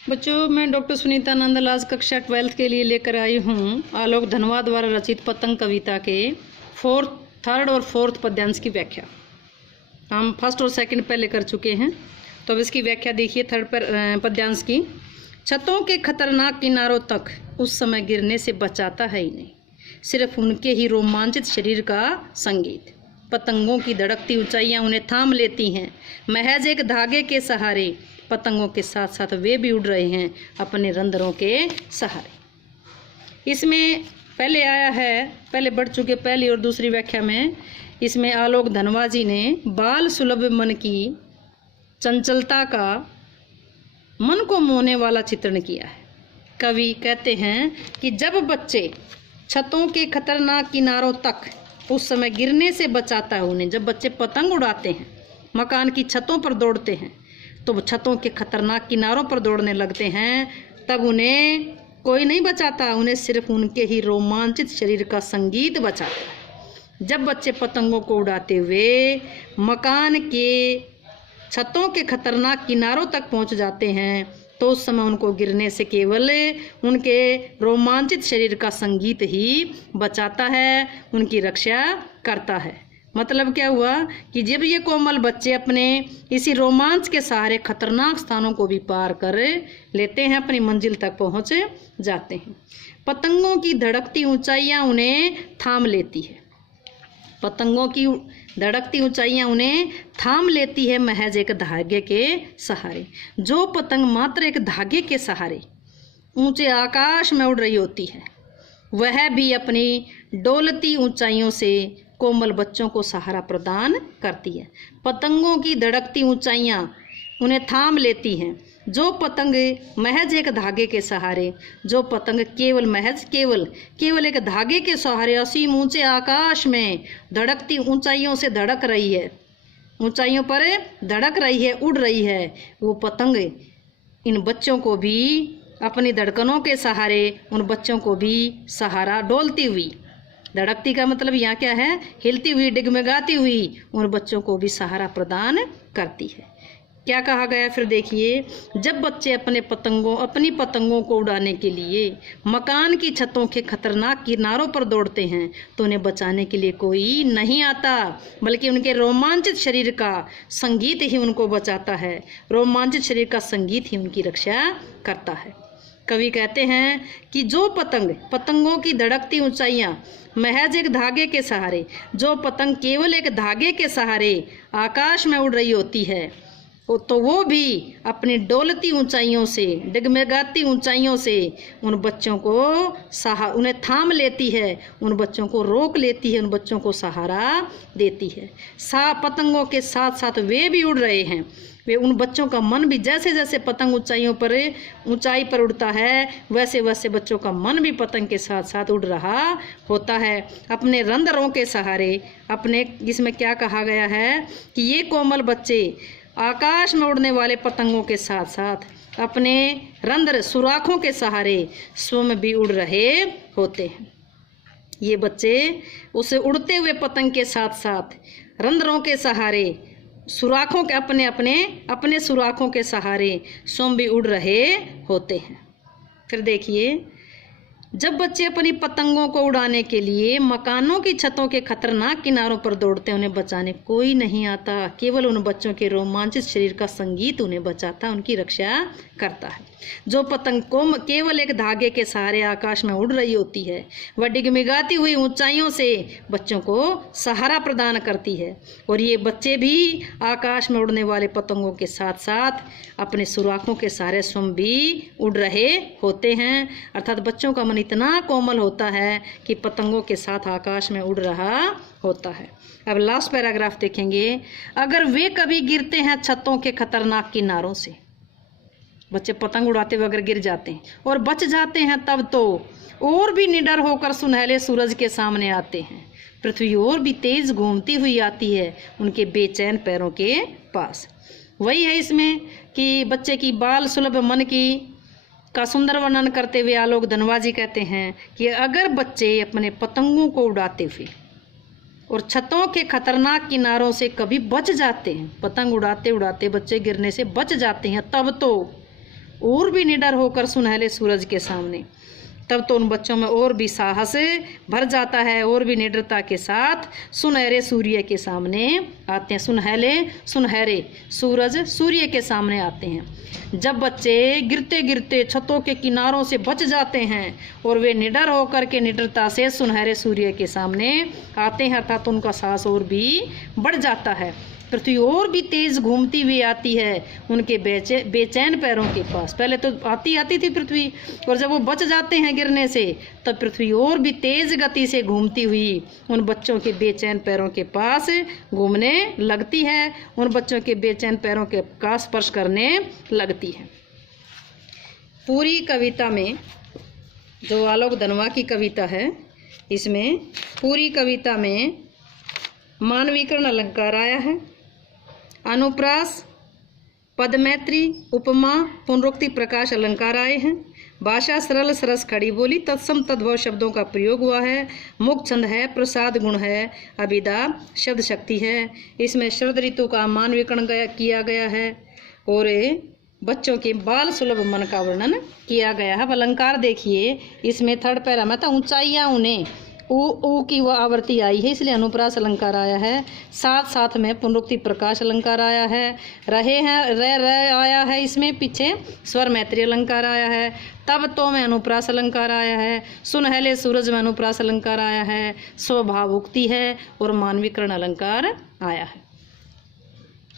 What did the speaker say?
बच्चों, मैं डॉक्टर सुनीता नंदल आज कक्षा 12th के लिए लेकर आई हूँ आलोक धनवा द्वारा रचित पतंग कविता के थर्ड और फोर्थ पद्यांश की व्याख्या। हम फर्स्ट और सेकंड पहले कर चुके हैं, तो अब इसकी व्याख्या देखिए। थर्ड पद्यांश की। छतों के खतरनाक किनारों तक उस समय गिरने से बचाता है ही नहीं, सिर्फ उनके ही रोमांचित शरीर का संगीत। पतंगों की धड़कती ऊंचाइयां उन्हें थाम लेती हैं, महज एक धागे के सहारे। पतंगों के साथ साथ वे भी उड़ रहे हैं अपने रंध्रों के सहारे। इसमें पहले आया है, पहले बढ़ चुके पहली और दूसरी व्याख्या में। इसमें आलोक धनवा जी ने बाल सुलभ मन की चंचलता का मन को मोहने वाला चित्रण किया है। कवि कहते हैं कि जब बच्चे छतों के खतरनाक किनारों तक उस समय गिरने से बचाता है उन्हें। जब बच्चे पतंग उड़ाते हैं, मकान की छतों पर दौड़ते हैं, तो छतों के खतरनाक किनारों पर दौड़ने लगते हैं, तब उन्हें कोई नहीं बचाता, उन्हें सिर्फ उनके ही रोमांचित शरीर का संगीत बचाता है। जब बच्चे पतंगों को उड़ाते हुए मकान के छतों के खतरनाक किनारों तक पहुंच जाते हैं, तो उस समय उनको गिरने से केवल उनके रोमांचित शरीर का संगीत ही बचाता है, उनकी रक्षा करता है। मतलब क्या हुआ कि जब ये कोमल बच्चे अपने इसी रोमांच के सहारे खतरनाक स्थानों को भी पार कर लेते हैं, अपनी मंजिल तक पहुंच जाते हैं। पतंगों की धड़कती ऊंचाइयां उन्हें थाम लेती है। पतंगों की धड़कती ऊंचाइयां उन्हें थाम लेती है, महज एक धागे के सहारे। जो पतंग मात्र एक धागे के सहारे ऊंचे आकाश में उड़ रही होती है, वह भी अपनी डोलती ऊंचाइयों से कोमल बच्चों को सहारा प्रदान करती है। पतंगों की धड़कती ऊंचाइयां उन्हें थाम लेती हैं। जो पतंग महज एक धागे के सहारे, जो पतंग केवल एक धागे के सहारे असीम ऊंचे आकाश में धड़कती ऊंचाइयों से धड़क रही है, ऊंचाइयों पर धड़क रही है, उड़ रही है, वो पतंग इन बच्चों को भी अपनी धड़कनों के सहारे, उन बच्चों को भी सहारा डोलती हुई, धड़कती का मतलब यहाँ क्या है, हिलती हुई, डिगमगाती हुई, उन बच्चों को भी सहारा प्रदान करती है। क्या कहा गया फिर देखिए। जब बच्चे अपनी पतंगों को उड़ाने के लिए मकान की छतों के खतरनाक किनारों पर दौड़ते हैं, तो उन्हें बचाने के लिए कोई नहीं आता, बल्कि उनके रोमांचित शरीर का संगीत ही उनको बचाता है। रोमांचित शरीर का संगीत ही उनकी रक्षा करता है। कवि कहते हैं कि जो पतंगों की धड़कती ऊंचाइयां महज एक धागे के सहारे, जो पतंग केवल एक धागे के सहारे आकाश में उड़ रही होती है, तो वो भी अपनी डोलती ऊंचाइयों से, डगमगाती ऊंचाइयों से उन बच्चों को उन्हें थाम लेती है, उन बच्चों को रोक लेती है, उन बच्चों को सहारा देती है। पतंगों के साथ साथ वे भी उड़ रहे हैं। वे उन बच्चों का मन भी, जैसे जैसे पतंग ऊंचाई पर उड़ता है, वैसे वैसे बच्चों का मन भी पतंग के साथ साथ उड़ रहा होता है, अपने रंध्रों के सहारे। अपने जिसमें क्या कहा गया है कि ये कोमल बच्चे आकाश में उड़ने वाले पतंगों के साथ साथ अपने रंध्र सुराखों के सहारे स्वयं भी उड़ रहे होते हैं। ये बच्चे उसे उड़ते हुए पतंग के साथ साथ रंध्रों के सहारे, सुराखों के अपने सुराखों के सहारे स्वयं भी उड़ रहे होते हैं। फिर देखिए, जब बच्चे अपनी पतंगों को उड़ाने के लिए मकानों की छतों के खतरनाक किनारों पर दौड़ते हैं, उन्हें बचाने कोई नहीं आता, केवल उन बच्चों के रोमांचित शरीर का संगीत उन्हें बचाता, उनकी रक्षा करता है। जो पतंग को केवल एक धागे के सहारे आकाश में उड़ रही होती है, वह डिगमिगाती हुई ऊंचाइयों से बच्चों को सहारा प्रदान करती है। और ये बच्चे भी आकाश में उड़ने वाले पतंगों के साथ साथ अपने सुराखों के सहारे स्वयं भी उड़ रहे होते हैं। अर्थात बच्चों का मन इतना कोमल होता है कि पतंगों के साथ आकाश में उड़ रहा होता है। अब लास्ट पैराग्राफ देखेंगे। अगर वे कभी गिरते हैं छतों के खतरनाक किनारों से, बच्चे पतंग उड़ाते हुए अगर गिर जाते हैं और बच जाते हैं, तब तो और भी निडर होकर सुनहले सूरज के सामने आते हैं। पृथ्वी और भी तेज घूमती हुई आती है उनके बेचैन पैरों के पास। वही है इसमें कि बच्चे की बाल सुलभ मन का सुंदर वर्णन करते हुए आलोक धनवा जी कहते हैं कि अगर बच्चे अपने पतंगों को उड़ाते हुए और छतों के खतरनाक किनारों से कभी बच जाते हैं, पतंग उड़ाते उड़ाते बच्चे गिरने से बच जाते हैं, तब तो और भी निडर होकर सुनहले सूरज के सामने। तब तो उन बच्चों में और भी साहस भर जाता है, और भी निडरता के साथ सुनहरे सूर्य के सामने आते हैं। सुनहरे सूरज सूर्य के सामने आते हैं। जब बच्चे गिरते गिरते छतों के किनारों से बच जाते हैं और वे निडर होकर के निडरता से सुनहरे सूर्य के सामने आते हैं, अर्थात उनका साहस और भी बढ़ जाता है। पृथ्वी और भी तेज घूमती हुई आती है उनके बेचैन पैरों के पास। पहले तो आती थी पृथ्वी, और जब वो बच जाते हैं गिरने से, तब पृथ्वी और भी तेज गति से घूमती हुई उन बच्चों के बेचैन पैरों के पास घूमने लगती है, उन बच्चों के बेचैन पैरों के का स्पर्श करने लगती है। पूरी कविता में, जो आलोक धनवा की कविता है, इसमें पूरी कविता में मानवीकरण अलंकार आया है, अनुप्रास, पदमैत्री, उपमा, पुनरुक्ति, प्रकाश अलंकार आए हैं। भाषा सरल सरस खड़ी बोली, तत्सम तद्भव शब्दों का प्रयोग हुआ है। मुक्त छंद है, प्रसाद गुण है, अभिधा शब्द शक्ति है। इसमें शरद ऋतु का मानवीकरण किया गया है और बच्चों के बाल सुलभ मन का वर्णन किया गया है। अलंकार देखिए, इसमें थर्ड पैरा में था ऊंचाइयाँ उन्हें, ऊ की वह आवृत्ति आई है, इसलिए अनुप्रास अलंकार आया है। साथ साथ में पुनरुक्ति प्रकाश अलंकार आया है। रहे हैं रह आया है, इसमें पीछे स्वर मैत्री अलंकार आया है। तब तो में अनुप्रास अलंकार आया है। सुनहले सूरज में अनुप्रास अलंकार आया है। स्वभाव उक्ति है और मानवीकरण अलंकार आया है।